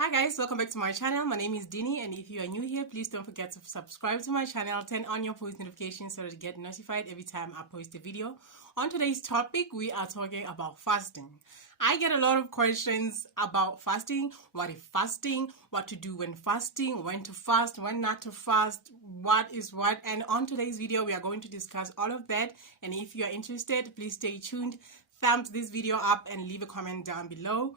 Hi guys, welcome back to my channel. My name is Dinny, and if you are new here, please don't forget to subscribe to my channel, turn on your post notifications so that you get notified every time I post a video. On today's topic, we are talking about fasting. I get a lot of questions about fasting. What is fasting? What to do when fasting? When to fast? When not to fast? What is what? And on today's video, we are going to discuss all of that. And if you are interested, please stay tuned. Thumbs this video up and leave a comment down below.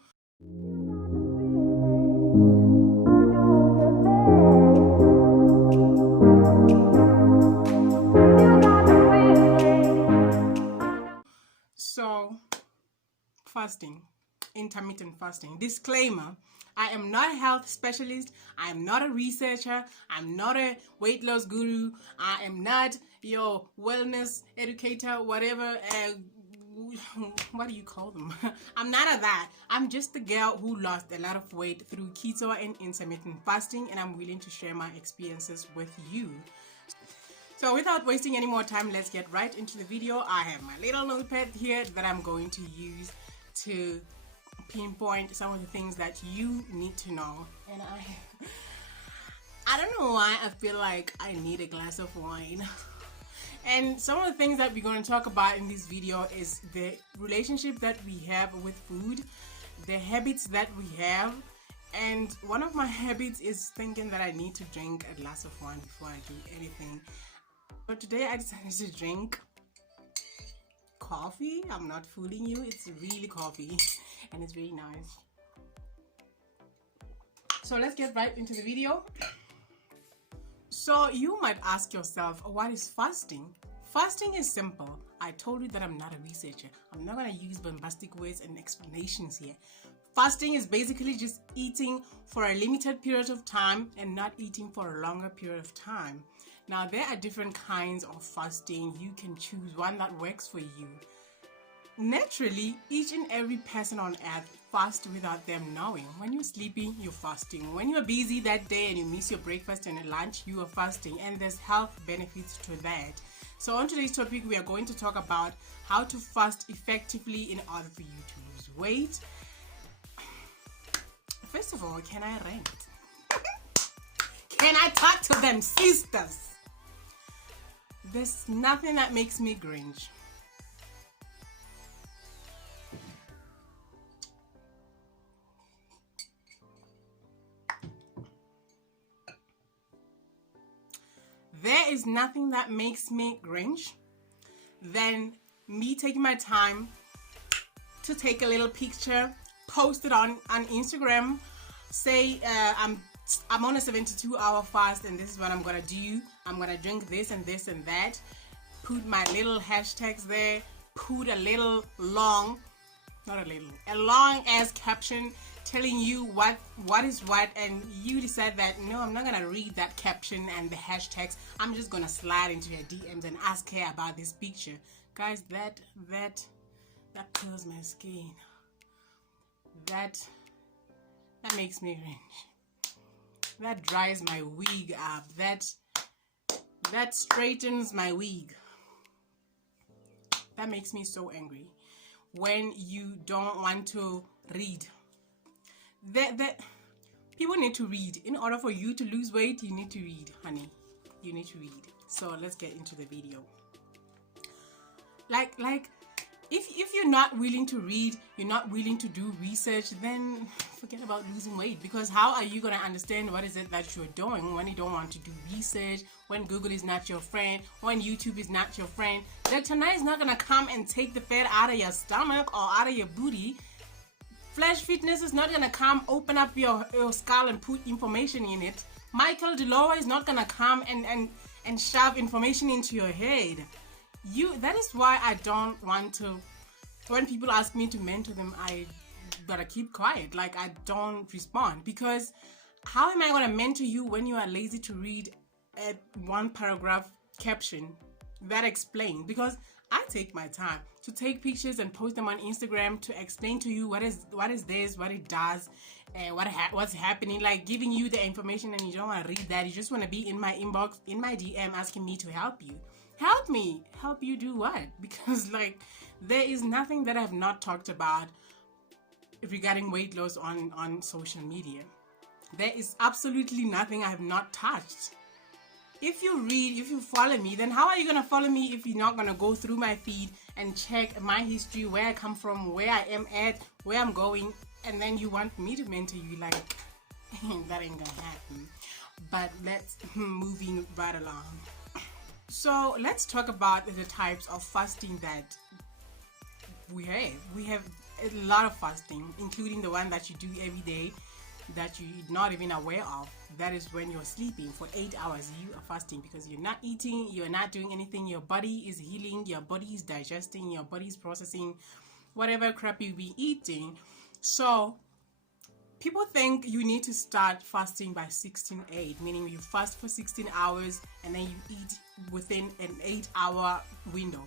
So, fasting, intermittent fasting. Disclaimer, I am not a health specialist, I am not a researcher, I'm not a weight loss guru, I am not your wellness educator, whatever, what do you call them? I'm none of that. I'm just the girl who lost a lot of weight through keto and intermittent fasting, and I'm willing to share my experiences with you. So without wasting any more time, let's get right into the video. I have my little notepad here that I'm going to use to pinpoint some of the things that you need to know. And I don't know why I feel like I need a glass of wine. And some of the things that we're going to talk about in this video is the relationship that we have with food, the habits that we have. And one of my habits is thinking that I need to drink a glass of wine before I do anything. But today I decided to drink coffee. I'm not fooling you, it's really coffee and it's really nice. So let's get right into the video. So you might ask yourself, what is fasting? Fasting is simple. I told you that I'm not a researcher. I'm not going to use bombastic words and explanations here. Fasting is basically just eating for a limited period of time and not eating for a longer period of time. Now, there are different kinds of fasting. You can choose one that works for you. Naturally, each and every person on earth fasts without them knowing. When you're sleeping, you're fasting. When you're busy that day and you miss your breakfast and lunch, you are fasting. And there's health benefits to that. So on today's topic, we are going to talk about how to fast effectively in order for you to lose weight. First of all, can I rant? Can I talk to them sisters? There's nothing that makes me cringe. There is nothing that makes me cringe than me taking my time to take a little picture, post it on Instagram, say I'm on a 72-hour fast and this is what I'm gonna do. I'm gonna drink this and this and that. Put my little hashtags there. Put a little long, a long ass caption telling you what is what, and you decide that no, I'm not gonna read that caption and the hashtags. I'm just gonna slide into her DMs and ask her about this picture. Guys, that kills my skin. That makes me cringe. That dries my wig up. That straightens my wig. That makes me so angry. When you don't want to read. People need to read. In order for you to lose weight, you need to read, honey. You need to read. So let's get into the video. If you're not willing to read, you're not willing to do research, then forget about losing weight. Because how are you going to understand what is it that you're doing when you don't want to do research, when Google is not your friend, when YouTube is not your friend? That tonight is not going to come and take the fat out of your stomach or out of your booty. Flash Fitness is not going to come open up your skull and put information in it. Michael DeLoa is not going to come and shove information into your head. That is why I don't want to, when people ask me to mentor them, I gotta keep quiet. Like, I don't respond, because how am I gonna mentor you when you are lazy to read a one paragraph caption that explains? Because I take my time to take pictures and post them on Instagram to explain to you what is this, what it does, and what's happening, like giving you the information, and you don't want to read that. You just want to be in my inbox, in my DM, asking me to help you. Help me. Help you do what? Because there is nothing that I have not talked about regarding weight loss on social media. There is absolutely nothing I have not touched. If you read, if you follow me, then how are you going to follow me if you're not going to go through my feed and check my history, where I come from, where I am at, where I'm going, and then you want me to mentor you? Like, that ain't gonna happen. But let's moving right along. So let's talk about the types of fasting that we have. We have a lot of fasting, including the one that you do every day that you're not even aware of. That is when you're sleeping for 8 hours. You are fasting because you're not eating, you're not doing anything. Your body is healing, your body is digesting, your body is processing whatever crap you've been eating. So people think you need to start fasting by 16-8, meaning you fast for 16 hours and then you eat within an 8-hour window.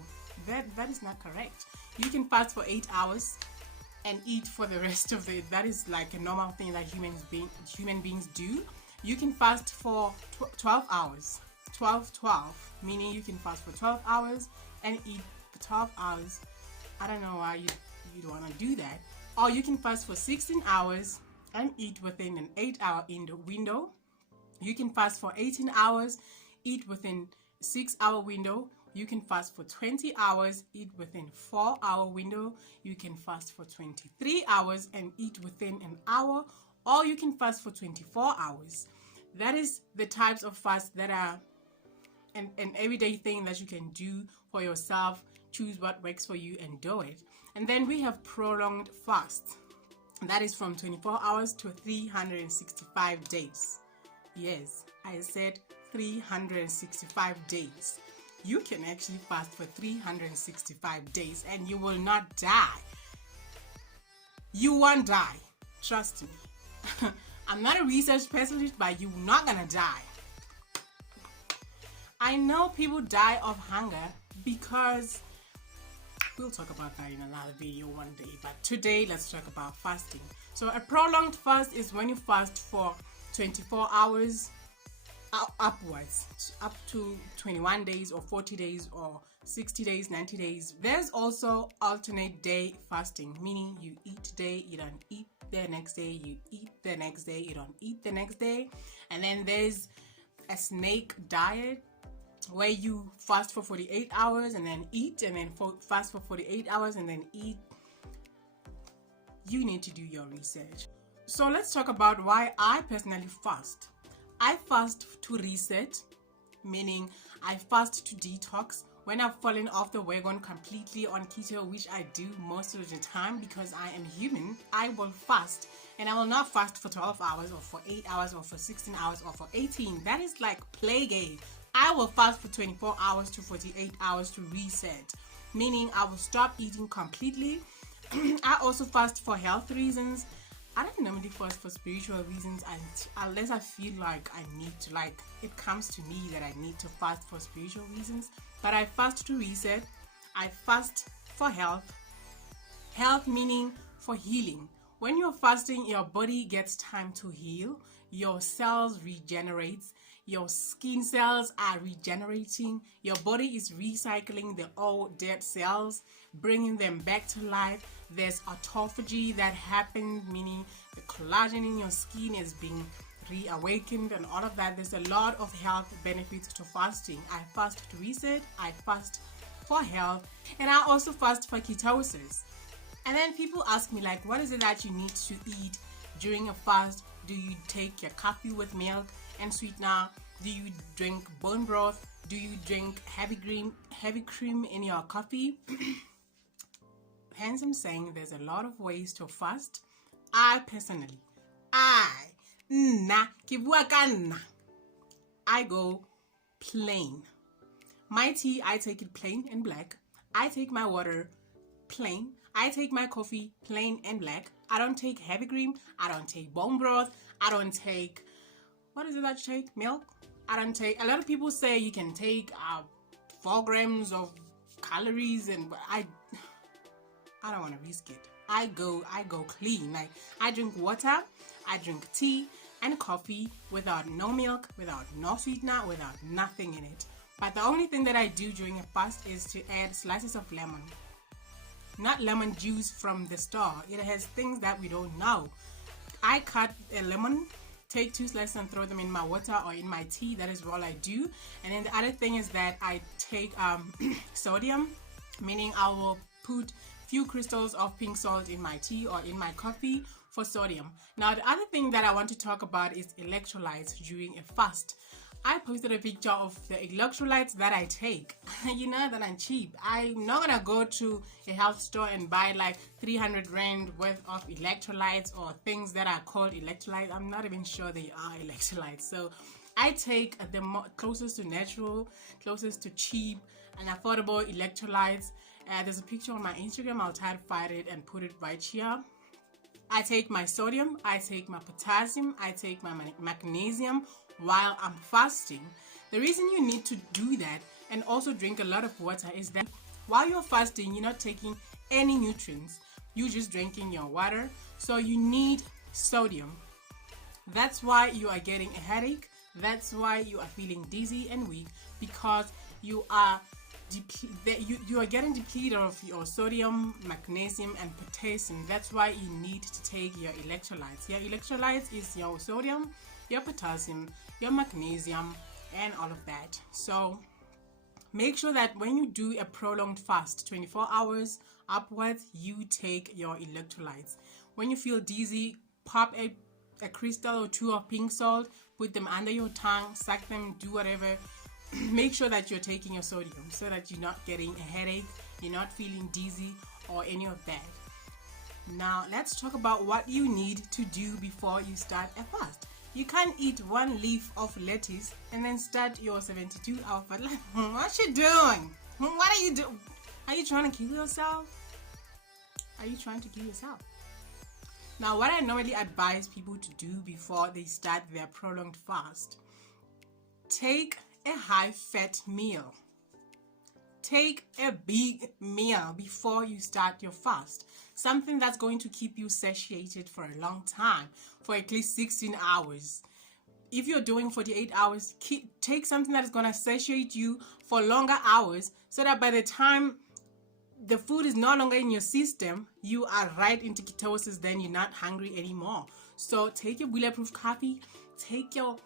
That is not correct. You can fast for 8 hours and eat for the rest of it. That is like a normal thing that human beings do. You can fast for 12 hours. 12, meaning you can fast for 12 hours and eat for 12 hours. I don't know why you don't want to do that. Or you can fast for 16 hours and eat within an 8-hour window. You can fast for 18 hours, eat within a 6-hour window. You can fast for 20 hours, eat within 4-hour window. You can fast for 23 hours and eat within an hour, or you can fast for 24 hours. That is the types of fast that are an everyday thing that you can do for yourself. Choose what works for you and do it. And then we have prolonged fast. That is from 24 hours to 365 days. Yes, I said 365 days. You can actually fast for 365 days and you will not die. You won't die. Trust me. I'm not a research specialist, but you're not gonna die. I know people die of hunger because we'll talk about that in another video one day, but today let's talk about fasting. So a prolonged fast is when you fast for 24 hours upwards, up to 21 days or 40 days or 60 days, 90 days. There's also alternate day fasting, meaning you eat today, you don't eat the next day, you eat the next day, you don't eat the next day. And then there's a snake diet where you fast for 48 hours and then eat, and then fast for 48 hours and then eat. You need to do your research. So let's talk about why I personally fast. I fast to reset, meaning I fast to detox. When I've fallen off the wagon completely on keto, which I do most of the time because I am human, I will fast. And I will not fast for 12 hours or for 8 hours or for 16 hours or for 18. That is like play game. I will fast for 24 hours to 48 hours to reset, meaning I will stop eating completely. I also fast for health reasons. I don't normally fast for spiritual reasons unless I feel like I need to, like it comes to me that I need to fast for spiritual reasons. But I fast to reset. I fast for health. Health meaning for healing. When you're fasting, your body gets time to heal. Your cells regenerate. Your skin cells are regenerating. Your body is recycling the old dead cells, bringing them back to life. There's autophagy that happens, meaning the collagen in your skin is being reawakened and all of that. There's a lot of health benefits to fasting. I fast to reset. I fast for health. And I also fast for ketosis. And then people ask me, like, what is it that you need to eat during a fast? Do you take your coffee with milk and sweetener? Do you drink bone broth? Do you drink heavy cream in your coffee? Hence I'm saying there's a lot of ways to fast. I personally, I go plain. My tea, I take it plain and black. I take my water plain. I take my coffee plain and black. I don't take heavy cream. I don't take bone broth. I don't take, what is it that you take? Milk? I don't take, a lot of people say you can take 4 grams of calories, and I don't want to risk it. I go clean. Like, I drink water, I drink tea and coffee without no milk, without no sweetener, without nothing in it. But the only thing that I do during a fast is to add slices of lemon. Not lemon juice from the store. It has things that we don't know. I cut a lemon, take 2 slices and throw them in my water or in my tea. That is all I do. And then the other thing is that I take sodium, meaning I will put few crystals of pink salt in my tea or in my coffee for sodium. Now the other thing that I want to talk about is electrolytes during a fast. I posted a picture of the electrolytes that I take. You know that I'm cheap. I'm not gonna go to a health store and buy like 300 rand worth of electrolytes or things that are called electrolytes. I'm not even sure they are electrolytes. So I take the closest to natural, closest to cheap and affordable electrolytes. There's a picture on my Instagram. I'll type it and put it right here. I take my sodium, I take my potassium, I take my magnesium while I'm fasting. The reason you need to do that and also drink a lot of water is that while you're fasting, you're not taking any nutrients. You're just drinking your water. So you need sodium. That's why you are getting a headache. That's why you are feeling dizzy and weak, because you are getting depleted of your sodium, magnesium and potassium. That's why you need to take your electrolytes. Your electrolytes is your sodium, your potassium, your magnesium and all of that. So make sure that when you do a prolonged fast, 24 hours upwards, you take your electrolytes. When you feel dizzy, pop a crystal or 2 of pink salt, put them under your tongue, suck them, do whatever. Make sure that you're taking your sodium so that you're not getting a headache, you're not feeling dizzy or any of that. Now let's talk about what you need to do before you start a fast. You can't eat 1 leaf of lettuce and then start your 72-hour fast. Like, what you doing? What are you doing? Are you trying to kill yourself? Are you trying to kill yourself? Now, what I normally advise people to do before they start their prolonged fast, take a high-fat meal. Take a big meal before you start your fast. Something that's going to keep you satiated for a long time, for at least 16 hours. If you're doing 48 hours, take something that is going to satiate you for longer hours, so that by the time the food is no longer in your system, you are right into ketosis, then you're not hungry anymore. So take your bulletproof coffee, take your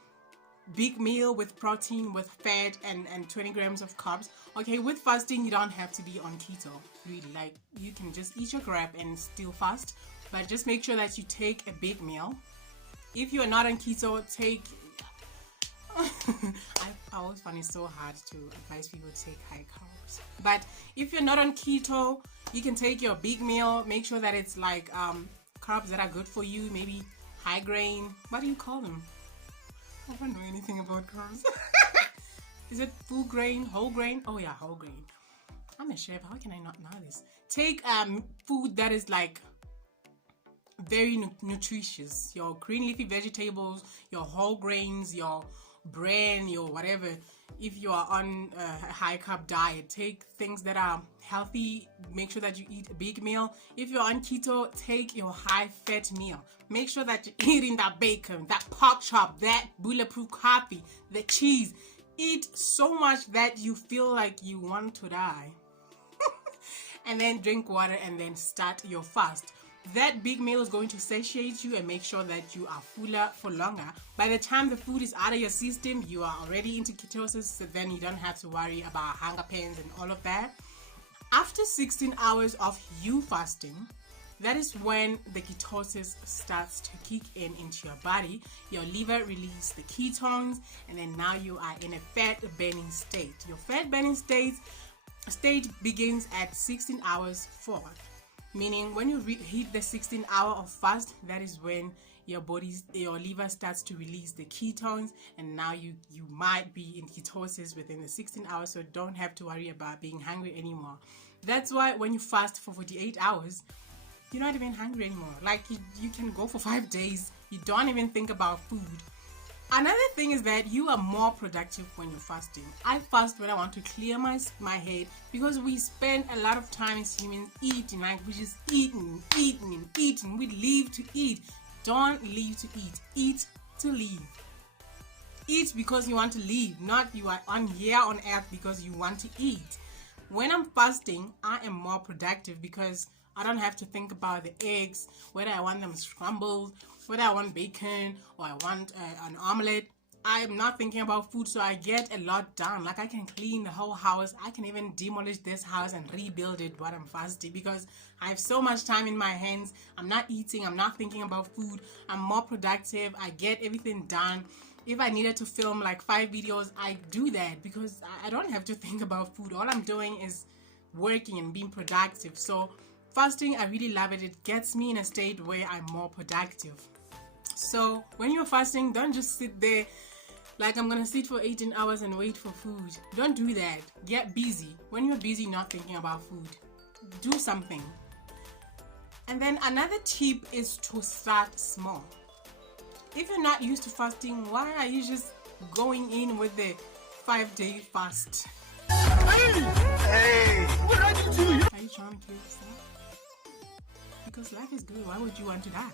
big meal with protein, with fat and 20 grams of carbs. Okay, with fasting you don't have to be on keto, really. Like, you can just eat your crap and still fast, but just make sure that you take a big meal. If you are not on keto, take I always find it so hard to advise people to take high carbs, but if you're not on keto, you can take your big meal. Make sure that it's like carbs that are good for you, maybe high grain. What do you call them? I don't know anything about carbs. Is it full grain, whole grain? Oh yeah, whole grain. I'm a chef. How can I not know this? Take food that is like very nutritious. Your green leafy vegetables, your whole grains, your bread, your whatever. If you are on a high carb diet, take things that are healthy. Make sure that you eat a big meal. If you're on keto, take your high fat meal. Make sure that you're eating that bacon, that pork chop, that bulletproof coffee, the cheese. Eat so much that you feel like you want to die. And then drink water and then start your fast. That big meal is going to satiate you and make sure that you are fuller for longer. By the time the food is out of your system, you are already into ketosis, so then you don't have to worry about hunger pains and all of that. After 16 hours of you fasting, that is when the ketosis starts to kick into your body. Your liver releases the ketones, and then now you are in a fat burning state. Your fat burning state begins at 16 hours forward. Meaning when you hit the 16 hour of fast, that is when your liver starts to release the ketones, and now you might be in ketosis within the 16 hours, so don't have to worry about being hungry anymore. That's why when you fast for 48 hours, you're not even hungry anymore. Like, you can go for 5 days, you don't even think about food. Another thing is that you are more productive when you're fasting. I fast when I want to clear my head, because we spend a lot of time as humans eating. Like, we just eating. We live to eat. Don't live to eat. Eat to live. Eat because you want to live, not you are on here on earth because you want to eat. When I'm fasting, I am more productive because I don't have to think about the eggs, whether I want them scrambled, whether I want bacon or I want an omelette. I'm not thinking about food, so I get a lot done. Like I can clean the whole house. I can even demolish this house and rebuild it while I'm fasting because I have so much time in my hands. I'm not eating. I'm not thinking about food. I'm more productive. I get everything done. If I needed to film like 5 videos, I do that because I don't have to think about food. All I'm doing is working and being productive. So fasting, I really love it. It gets me in a state where I'm more productive. So when you're fasting, don't just sit there like I'm gonna sit for 18 hours and wait for food. Don't do that. Get busy. When you're busy, not thinking about food, do something. And then another tip is to start small. If you're not used to fasting, why are you just going in with the 5-day fast? Hey, what are you doing? Are you trying to kill yourself? Because life is good. Why would you want to die?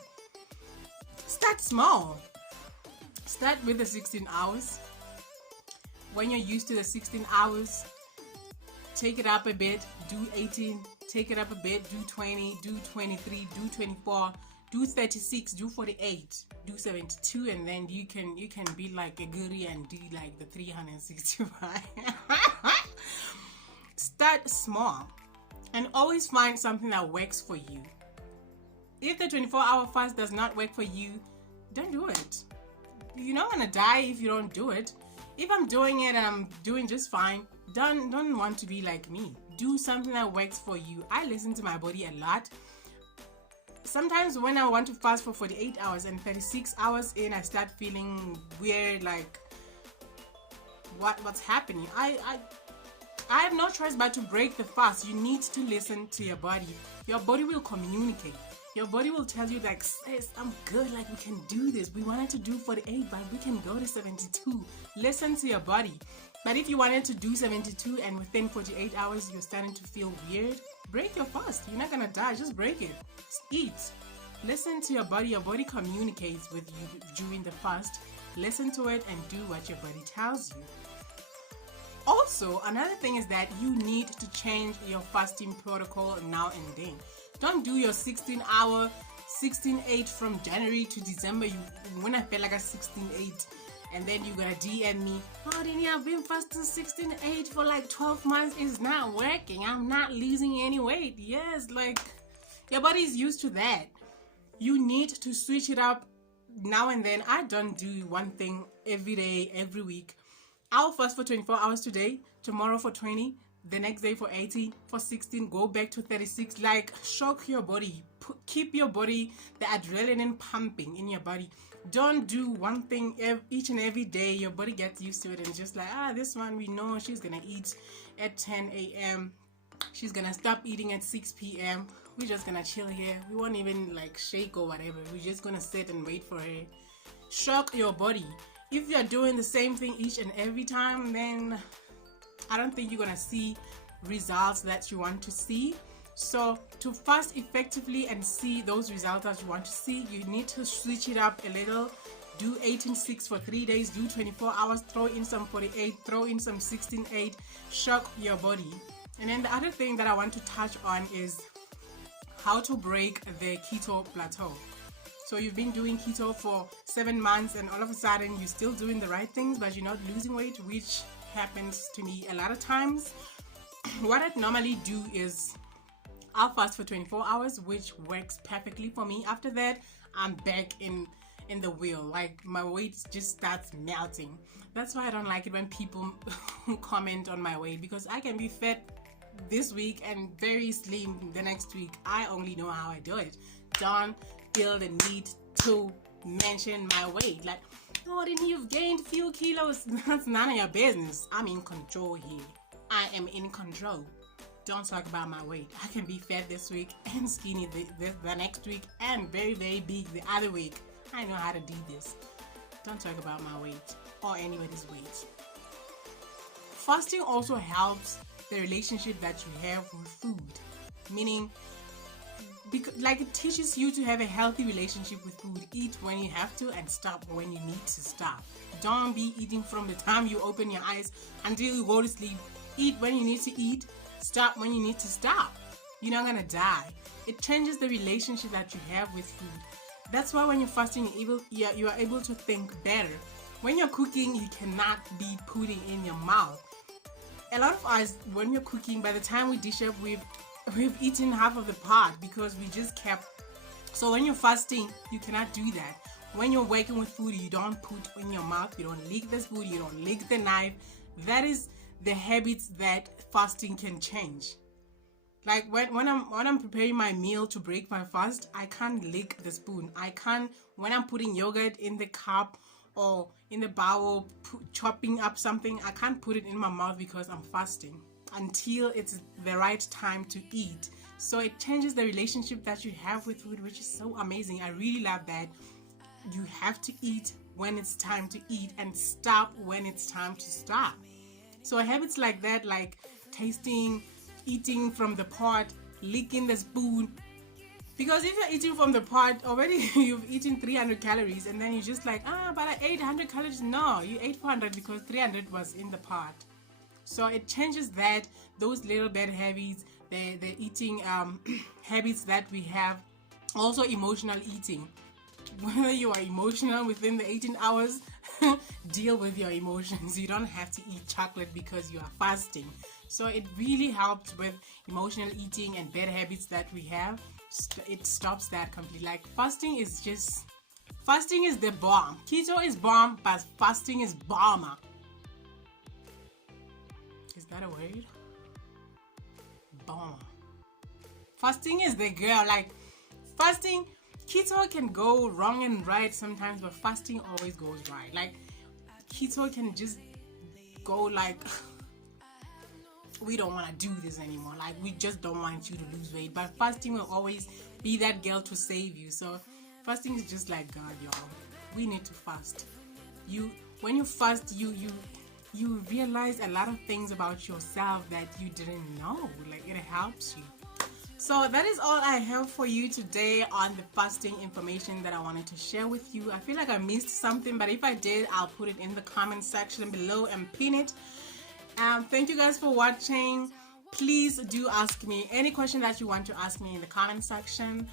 Start small. Start with the 16 hours. When you're used to the 16 hours, take it up a bit, do 18, take it up a bit, do 20, do 23, do 24, do 36, do 48, do 72, and then you can be like a guru and do like the 365. Start small and always find something that works for you. If the 24-hour fast does not work for you, don't do it. You're not gonna die if you don't do it. If I'm doing it and I'm doing just fine, don't want to be like me. Do something that works for you. I listen to my body a lot. Sometimes when I want to fast for 48 hours and 36 hours in, I start feeling weird, like what's happening. I have no choice but to break the fast. You need to listen to your body. Your body will communicate. Your body will tell you like, sis, I'm good, like we can do this. We wanted to do 48, but we can go to 72. Listen to your body. But if you wanted to do 72 and within 48 hours you're starting to feel weird, break your fast. You're not gonna die, just break it. Just eat. Listen to your body. Your body communicates with you during the fast. Listen to it and do what your body tells you. Also, another thing is that you need to change your fasting protocol now and then. Don't do your 16-hour, 16-8 from January to December. When I feel like a 16-8, and then you're gonna DM me, oh Dinny, I've been fasting 16-8 for like 12 months. It's not working. I'm not losing any weight. Yes, like your body is used to that. You need to switch it up now and then. I don't do one thing every day, every week. I'll fast for 24 hours today, tomorrow for 20, the next day for 18, for 16, go back to 36. Like, shock your body. Keep your body, the adrenaline pumping in your body. Don't do one thing each and every day. Your body gets used to it and just like, this one we know she's gonna eat at 10 a.m. She's gonna stop eating at 6 p.m. We're just gonna chill here. We won't even like shake or whatever. We're just gonna sit and wait for her. Shock your body. If you're doing the same thing each and every time, then I don't think you're gonna see results that you want to see. So to fast effectively and see those results that you want to see, you need to switch it up a little. Do 18-6 for 3 days, do 24 hours, throw in some 48, throw in some 16-8, shock your body. And then the other thing that I want to touch on is how to break the keto plateau. So you've been doing keto for 7 months and all of a sudden you're still doing the right things but you're not losing weight, which happens to me a lot of times. What I normally do is I'll fast for 24 hours, which works perfectly for me. After that, I'm back in the wheel. Like my weight just starts melting. That's why I don't like it when people comment on my weight, because I can be fat this week and very slim the next week. I only know how I do it. Don't feel the need to mention my weight. Like, oh, then you've gained few kilos. That's none of your business. I'm in control here. I am in control. Don't talk about my weight. I can be fat this week and skinny the next week and very, very big the other week. I know how to do this. Don't talk about my weight or anybody's weight. Fasting also helps the relationship that you have with food. Meaning, like, it teaches you to have a healthy relationship with food. Eat when you have to and stop when you need to stop. Don't be eating from the time you open your eyes until you go to sleep. Eat when you need to eat. Stop when you need to stop. You're not gonna die. It changes the relationship that you have with food. That's why when you're fasting, you are able to think better. When you're cooking, you cannot be putting in your mouth. A lot of us, when you're cooking, by the time we dish up, we've eaten half of the pot because we just kept. So when you're fasting, you cannot do that. When you're working with food, you don't put in your mouth, you don't lick the spoon, you don't lick the knife. That is the habits that fasting can change. Like when I'm preparing my meal to break my fast, I can't lick the spoon. I can't, when I'm putting yogurt in the cup or in the bowl, chopping up something, I can't put it in my mouth because I'm fasting until it's the right time to eat. So it changes the relationship that you have with food, which is so amazing. I really love that. You have to eat when it's time to eat and stop when it's time to stop. So habits like that, like tasting, eating from the pot, licking the spoon. Because if you're eating from the pot, already you've eaten 300 calories and then you're just like, but I ate 100 calories. No, you ate 400 because 300 was in the pot. So it changes that, those little bad habits, the eating habits that we have. Also emotional eating. Whether you are emotional within the 18 hours, deal with your emotions. You don't have to eat chocolate because you are fasting. So it really helps with emotional eating and bad habits that we have. It stops that completely. Like fasting is the bomb. Keto is bomb, but fasting is bomber. Is that a word? Bomb. Fasting is the girl. Like fasting, keto can go wrong and right sometimes, but fasting always goes right. Like keto can just go like, we don't want to do this anymore. Like we just don't want you to lose weight. But fasting will always be that girl to save you. So fasting is just like God, y'all. We need to fast. When you fast, you realize a lot of things about yourself that you didn't know. Like it helps you. So that is all I have for you today on the fasting information that I wanted to share with you. I feel like I missed something, but if I did, I'll put it in the comment section below and pin it. Thank you guys for watching. Please do ask me any question that you want to ask me in the comment section,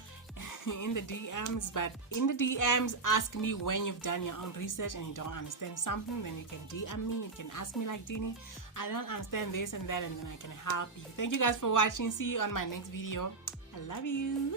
in the DMs. But in the DMs, ask me when you've done your own research and you don't understand something. Then you can DM me. You can ask me like, Dinny, I don't understand this and that, and then I can help you. Thank you guys for watching. See you on my next video. I love you.